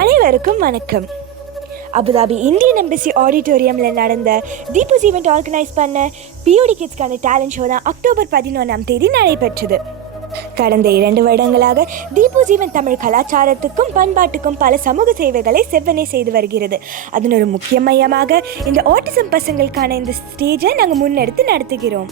அனைவருக்கும் வணக்கம். Abu Dhabi Indian embassy ஆடிட்டோரியமில் நடந்த தீபூஸ் ஈவெண்ட் ஆர்கனைஸ் பண்ண பிஓடி கிட்ஸ்க்கான டேலண்ட் ஷோ தான் அக்டோபர் 11 நடைபெற்றது. கடந்த 2 வருடங்களாக தீபூஸ் ஈவெண்ட் தமிழ் கலாச்சாரத்துக்கும் பண்பாட்டுக்கும் பல சமூக சேவைகளை செவ்வனே செய்து வருகிறது. அதன் ஒரு முக்கிய மையமாக இந்த ஆட்டிசம் பசங்களுக்கான இந்த ஸ்டேஜை நாங்கள் முன்னெடுத்து நடத்துகிறோம்.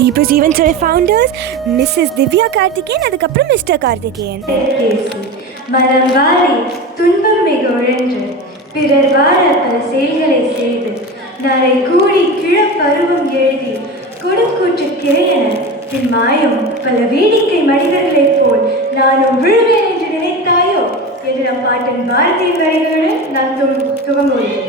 தீபூஸ் ஈவெண்ட்ஸோட ஃபவுண்டர்ஸ் மிஸ்ஸஸ் திவ்யா கார்த்திகேயன், அதுக்கப்புறம் மிஸ்டர் கார்த்திகேயன். மனம் வாரி துன்பம் மிக உழன்று பிறர் வாழ பல செயல்களை செய்து நாளை கூடி கிழப்பருவம் எழுதி கொடுக்கூற்று கிரையன பின் மாயம் பல வேடிக்கை மனிதர்களைப் போல் நானும் விழுவேன் என்று நினைத்தாயோ என்று நம் பாட்டன் பாரதியின் வரிகளுடன் நான் துவங்குவேன்.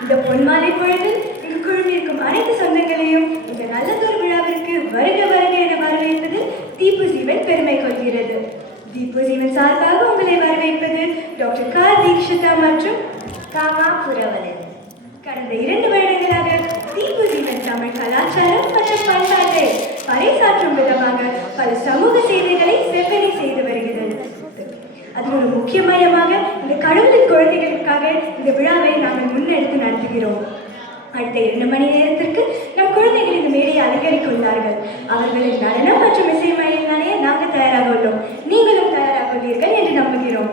இந்த பொன்மாலை பொழுதில் இங்கு குழுமிருக்கும் அனைத்து சொந்தங்களையும் இந்த நல்லதொரு விழாவிற்கு வருக வருக என வரவேற்பது தீபூஸ் ஈவெண்ட் பெருமை கொள்கிறது. தீபூஸ் ஈவெண்ட் சார்பாக உங்களை வரவேற்பது டாக்டர் கா தீக்ஷிதா மற்றும் காமா புரவலன். கடந்த 2 வருடங்களாக தீபூஸ் ஈவெண்ட் தமிழ் கலாச்சாரம் மற்றும் பண்பாட்டை பறைசாற்றும் விதமாக பல சமூக சேவைகளை செவ்வனே செய்து வருகிறது. அதில் ஒரு முக்கிய மையமாக இந்த கடவுளின் குழந்தைகளுக்காக இந்த விழாவை நாங்கள் முன்னெடுத்து நடத்துகிறோம். அடுத்த 2 மணி நேரத்திற்கு நம் குழந்தைகள் இந்த மேடையை அலங்கரிக்க உள்ளார்கள். அவர்களின் நடனம் மற்றும் இசை மழையினாலே நாங்கள் தயாராக உள்ளோம். நீங்களும் தயாராக உள்ளீர்கள் என்று நம்புகிறோம்.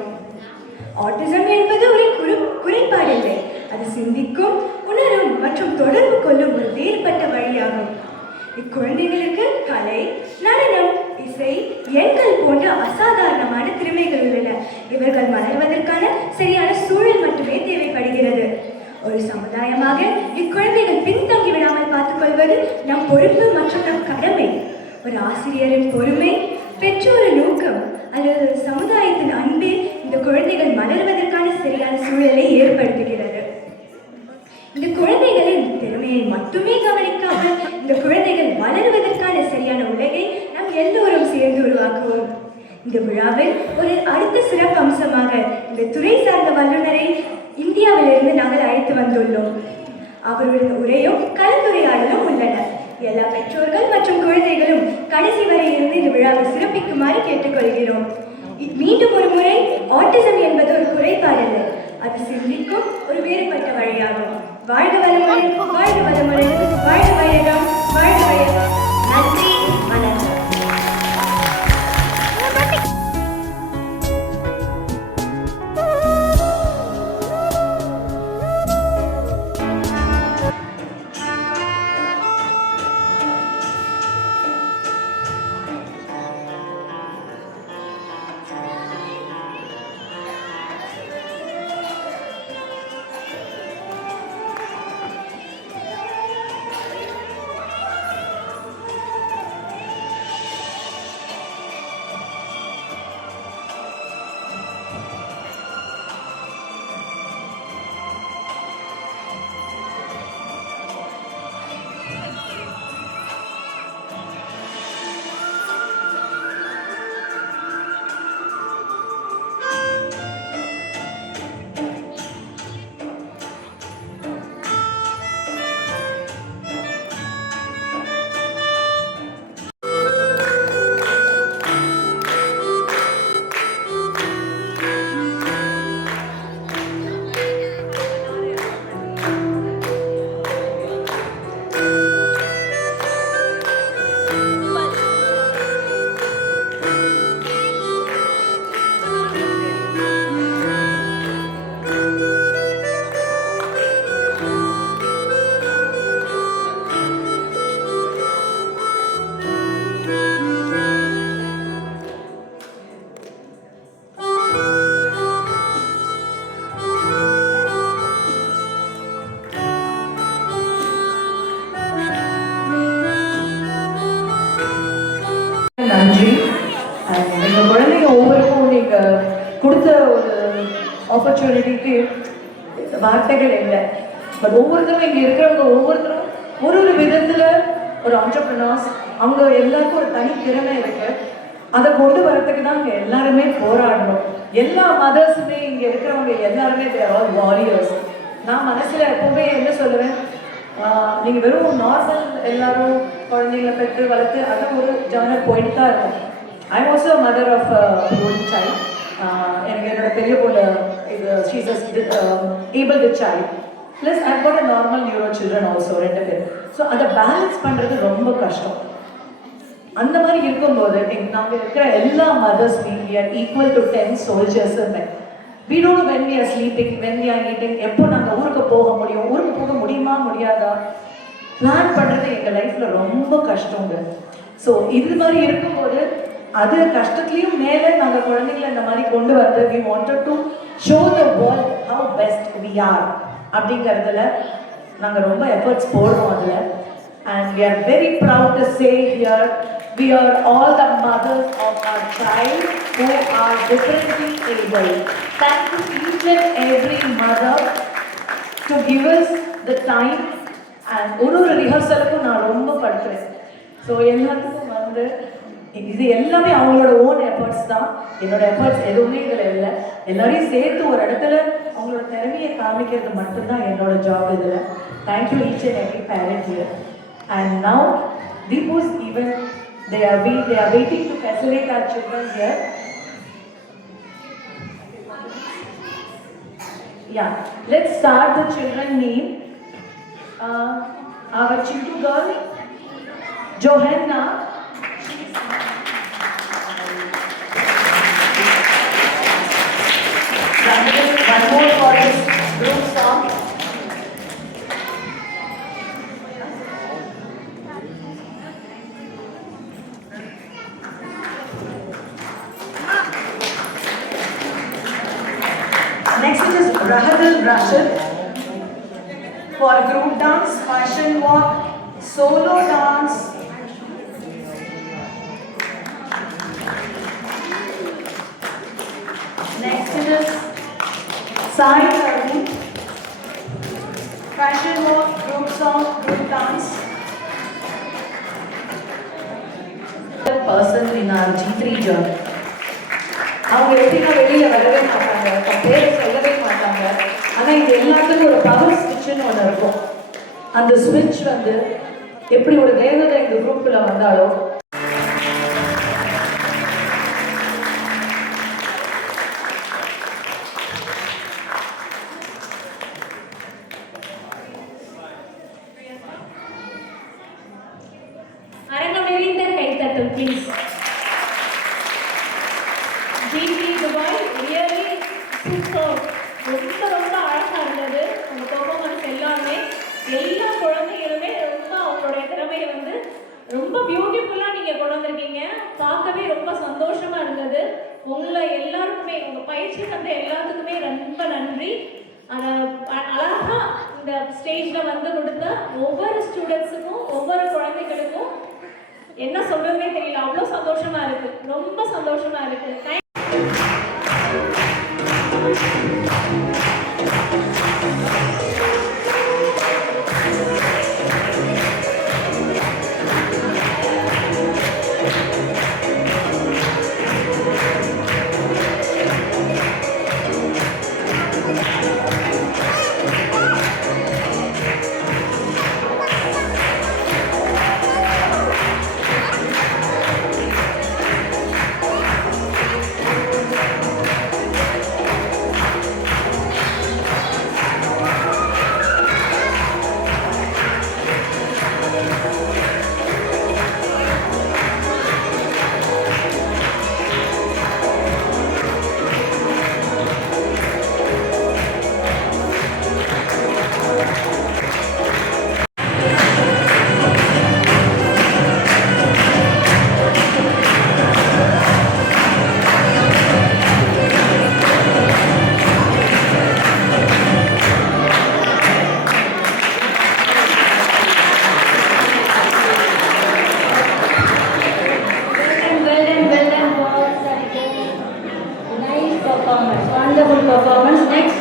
ஆட்டிசம் என்பது ஒரு குறைபாடு இல்லை, அது சிந்திக்கும், உணரும் மற்றும் தொடர்பு கொள்ளும் ஒரு வேறுபட்ட வழியாகும். இக்குழந்தைகளுக்கு கலை, நடனம், இசை, எண்கள் போன்ற அசாதாரணமான திறமைகள் உள்ளன. இவர்கள் மலர்வதற்கான சரியான சூழல் மட்டுமே தேவைப்படுகிறது. ஒரு சமுதாயமாக இக்குழந்தைகள் பின்தங்கி விடாமல் பார்த்துக் கொள்வது நம் பொறுப்பு மற்றும் நம் கடமை. ஒரு ஆசிரியரின் பொறுமை, பெற்றோரின் ஊக்கம் அல்லது சமுதாயத்தின் அன்பே இந்த குழந்தைகள் மலர்வதற்கான சரியான சூழலை ஏற்படுத்துகிறது. இந்த குழந்தைகளின் திறமையை மட்டுமே கவனிக்காமல் இந்த குழந்தைகள் வளருவதற்கான சரியான உலகை நாம் எல்லோரும் சேர்ந்து உருவாக்குவோம். இந்த விழாவில் ஒரு அடுத்த சிறப்பு அம்சமாக இந்த துறை சார்ந்த வல்லுநரை இந்தியாவிலிருந்து நாங்கள் அழைத்து வந்துள்ளோம். அவருடைய உரையும் கலந்துரையாடலும் உள்ளன. எல்லா பெற்றோர்கள் மற்றும் குழந்தைகளும் கடைசி வரை இருந்து இந்த விழாவை சிறப்பிக்குமாறு கேட்டுக்கொள்கிறோம். மீண்டும் ஒரு முறை, ஆட்டிசம் என்பது ஒரு குறைபாடல்ல, அது சிந்திக்கும் ஒரு வேறுபட்ட வழியாகும். வாழ்க வளமுடன், வாழ்க வளமுடன், வாழ்க வையகம், வாழ்க வையகம். நன்றி, வணக்கம். நன்றி. எங்கள் குழந்தைங்க ஒவ்வொருக்கும் நீங்கள் கொடுத்த ஒரு ஆப்பர்ச்சுனிட்டிக்கு வார்த்தைகள் இல்லை. பட் ஒவ்வொருத்தரும் இங்கே இருக்கிறவங்க ஒவ்வொருத்தரும் ஒரு விதத்தில் ஒரு ஆண்டர்பிரினர்ஸ். அவங்க எல்லாருக்கும் ஒரு தனி திறமை இருக்கு. அதை கொண்டு வரத்துக்கு தான் இங்கே எல்லாருமே போராடணும். எல்லா மதர்ஸுமே இங்கே இருக்கிறவங்க எல்லாருமே ஆல் வாரியர்ஸ். நான் மனசில் எப்பவுமே என்ன சொல்லுவேன், நீங்கள் வெறும் நார்மல் எல்லாரும் குழந்தைங்களை பெற்று வளர்த்து அதான் ஒரு ஜானர் போயிட்டு தான் இருக்கும். I am also mother of one child. எனக்கு என்னோட பெரிய பொண்ணு இது she's able with child plus I got a normal neuro children also 2 பேர். ஸோ அதை பேலன்ஸ் பண்ணுறது ரொம்ப கஷ்டம். அந்த மாதிரி இருக்கும்போது நாங்கள் இருக்கிற எல்லா மதர்ஸ்மே we are equal to 10 soldiers men. We don't know when we are sleeping, when we are eating, எப்போ நாங்கள் ஊருக்கு போக முடியும், ஊருக்கு போக முடியுமா முடியாதா பிளான் பண்ணுறது எங்கள் லைஃப்பில் ரொம்ப கஷ்டங்க. ஸோ இது மாதிரி இருக்கும்போது அது கஷ்டத்துலேயும் மேலே நாங்கள் குழந்தைங்களை இந்த மாதிரி கொண்டு வந்து we wanted to show the world how best we are அப்படிங்கிறதுல நாங்கள் ரொம்ப எஃபர்ட்ஸ் போடுறோம் அதில். And we are very proud to say here, we are all the mothers of our child who are differently able. Thank you each and every mother to give us the time. And ஒரு ரிஹர்சலுக்கும் நான் ரொம்ப படுத்துறேன். So எல்லாத்துக்கும் வந்து இது எல்லாமே அவங்களோட own efforts தான். என்னோட எஃபர்ட்ஸ் எதுவுமே இதில் இல்லை. எல்லாரையும் சேர்த்து ஒரு இடத்துல அவங்களோட திறமையை காமிக்கிறது மட்டும்தான் என்னோட ஜாப் இதில். Thank you each and every parent here. And now Deepu's event, they are waiting to facilitate our children here. Yeah, let's start the children name. Our Chintu girl, Johanna. One more for this group song. Next is Rahadil Rashid for group dance, fashion walk, solo dance. Next is Sai Karni, fashion walk, group song, group dance. Person in our G3 journey. அவங்க எப்படின்னா வெளியில் வரவே மாட்டாங்க, பேரை சொல்லவே மாட்டாங்க. ஆனால் இது எல்லாத்துக்கும் ஒரு பவர் ஸ்விட்ச்னு ஒன்று இருக்கும். அந்த ஸ்விட்ச் வந்து எப்படி ஒரு தேவதை இந்த குரூப்பில் வந்தாலோ அரங்கம் நிறைந்த கைத்தட்டல் please. G3 Dubai really super. ரொம்ப அழகாக இருந்தது அந்த பெர்ஃபார்மன்ஸ் எல்லாமே. எல்லா குழந்தைகளுமே ரொம்ப அவங்களுடைய திறமையை வந்து ரொம்ப பியூட்டிஃபுல்லாக நீங்கள் கொண்டு வந்திருக்கீங்க. பார்க்கவே ரொம்ப சந்தோஷமாக இருந்தது. உங்களை எல்லாருக்குமே உங்கள் பயிற்சி தந்த எல்லாத்துக்குமே ரொம்ப நன்றி. அழகாக இந்த ஸ்டேஜில் வந்து கொடுத்த ஒவ்வொரு ஸ்டூடெண்ட்ஸுக்கும் ஒவ்வொரு குழந்தைகளுக்கும் என்ன சொல்கிறதுனே தெரியல. அவ்வளோ சந்தோஷமாக இருக்குது, ரொம்ப சந்தோஷமாக இருக்குது. Performance. Next.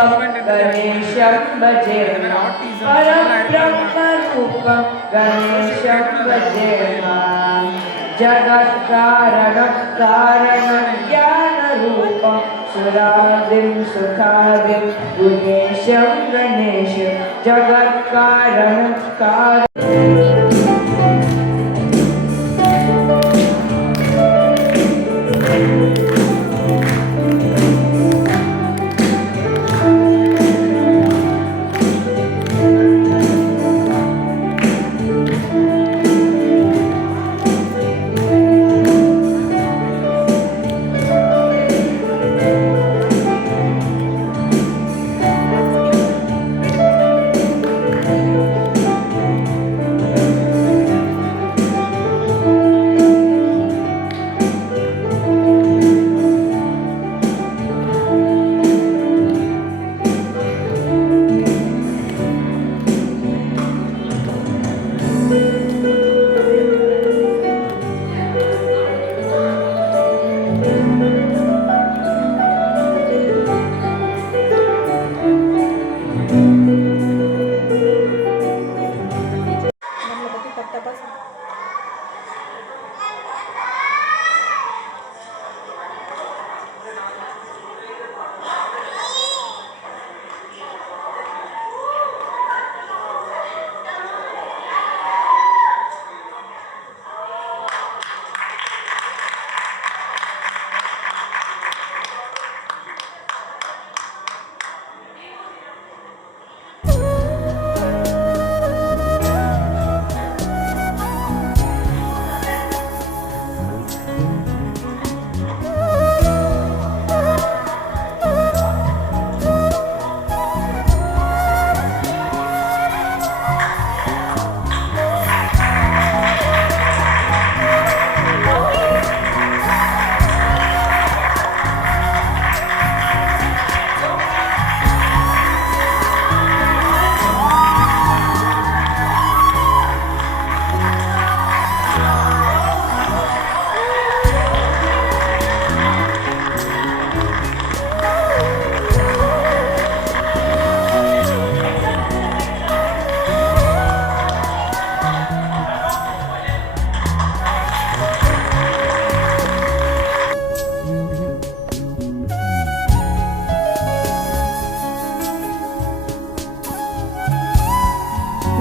रूपम गणेशं भजेम परब्रह्मरूपं गणेशं भजेम जगत्कारणं कारणज्ञानरूपं सुरादिं सुखादिं गुणेशं गणेशं जगत्कारणं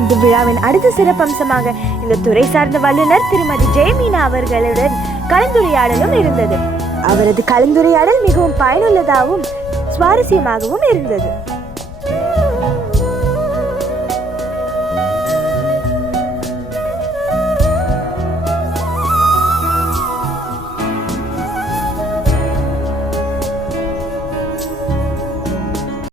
இந்த விழாவின் அடுத்த சிறப்பம்சமாக இந்த துறை சார்ந்த வல்லுநர் திருமதி ஜெயமீனா அவர்களுடன் கலந்துரையாடலும் இருந்தது. அவரது கலந்துரையாடல் மிகவும் பயனுள்ளதாகவும் சுவாரஸ்யமாகவும் இருந்தது.